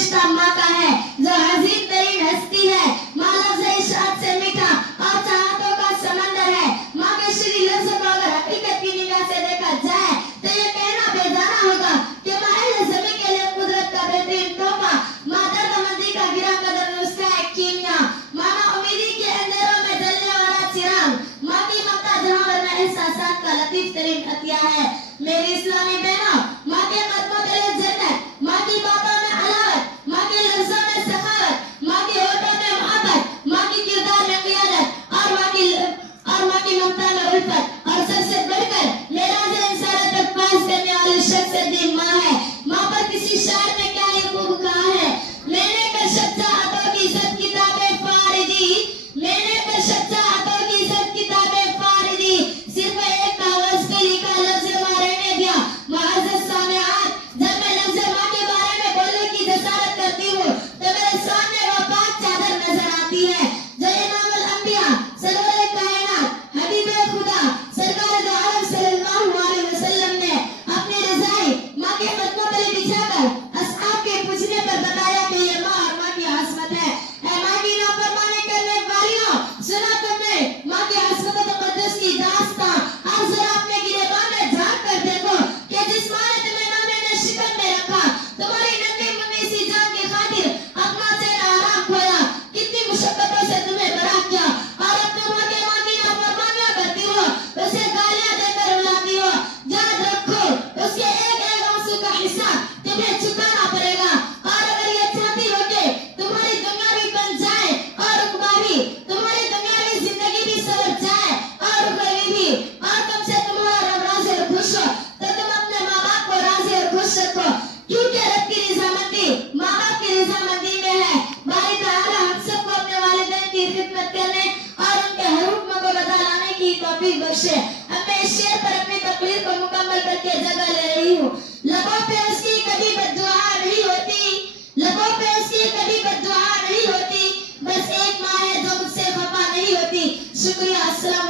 रिश्ता माँ का है जो अजीम तरीन हस्ती है। माँ लफ्ज़ इशाअत से मीठा और चाहतों का समंदर है। माँ के श्री लफ्ज़ को अगर हकीकत की निगाह से देखा जाए तो ये कहना बेजाना होगा कि माँ अहले ज़मीन के लिए कुदरत का बेहतरीन तोहफा, माँ दर्दमंदी का गिरा कदर नुस्खा है कीमिया, माँ उम्मीदी के अंधेरों में जलने वाला चिराग, माँ की ममता जहाँ वरना एहसासात का लतीफ तरीन अतिया है। मेरी इस्लामी बहनों, माँ के कदमों तले जन्नत, माँ की बातों में हलावत, माँ के लफ्ज़ों में सखावत, माँ के होठों में मोहब्बत, माँ की किरदार में क़ियादत और माँ की ममता में उल्फत, और सबसे बढ़कर मेराज इंसानियत तक पास करने वाली शख्सियत माँ है। माँ पर किसी शायर ने क्या ये खूब कहा है, मैंने कर शख्सा हाथों की सब किताबें फारिदी, मैंने कर शख्सा हाथों की सब किताबें फारिदी, सिर्फ एक कागज पे लिखा लफ्ज़ माँ रहने दिया। मुअज़्ज़ज़ सामिआत, जब मैं लफ्ज़ माँ के बारे में बोलने की जसारत करती हूँ तो मेरे सामने वो पाक चादर नजर आती है जो इमामुल अंबिया, सरवरे कायनात, हबीबे खुदा, सरकार दो आलम सल्लल्लाहु अलैहि वसल्लम ने अपनी रज़ाई माँ के कदमों तले बिछाकर असहाब के पूछने पर बताया कि ये माँ और माँ की आसमत है। ऐ माँ की नाफरमानी करने वालियों, सुना तुमने माँ की आसमत व तक़द्दुस की दास्तां। अब जरा अपने गिरेबान में झांक कर देखो कि जिस माँ ने तुम्हें नामे में शिकन में रखा, तुम्हारी नन्ही मुन्नी सी जान की खातिर अपना चैन आराम खोया, कितनी मुशक्कतों से तुम्हें बड़ा किया, और अब तुम आगे माँ की नाफरमानियां करती हो, उसे गालियां देकर रुलाती हो। याद रखो उसके एक एक आंसू का हिसाब तुम्हें चुकाना पड़ेगा। और अगर ये चाहती हो कि तुम्हारी दुनिया भी बन जाए और उकबा भी, तुम्हारी दुनियावी जिंदगी भी सवर जाए और उखरवी भी, और तुमसे तुम्हारा रब राज़ी और खुश हो, तो तुम अपने माँ बाप को राज़ी और खुश रखो, क्योंकि रब की रज़ामंदी माँ बाप की रज़ामंदी में है। बारी ताला हम सबको अपने वालिदैन की खिदमत करने और उनके हर हुक्म को बता लाने की तौफीक बख्शे। अब मैं इस शेर पर अपनी तकरीर को मुकम्मल करके जगह ले रही हूँ। लबों पे उसकी कभी बद्दुआ नहीं होती, लबों पे उसकी कभी बद्दुआ नहीं होती, बस एक माँ है जो मुझसे खफा नहीं होती। शुक्रिया। अस्सलाम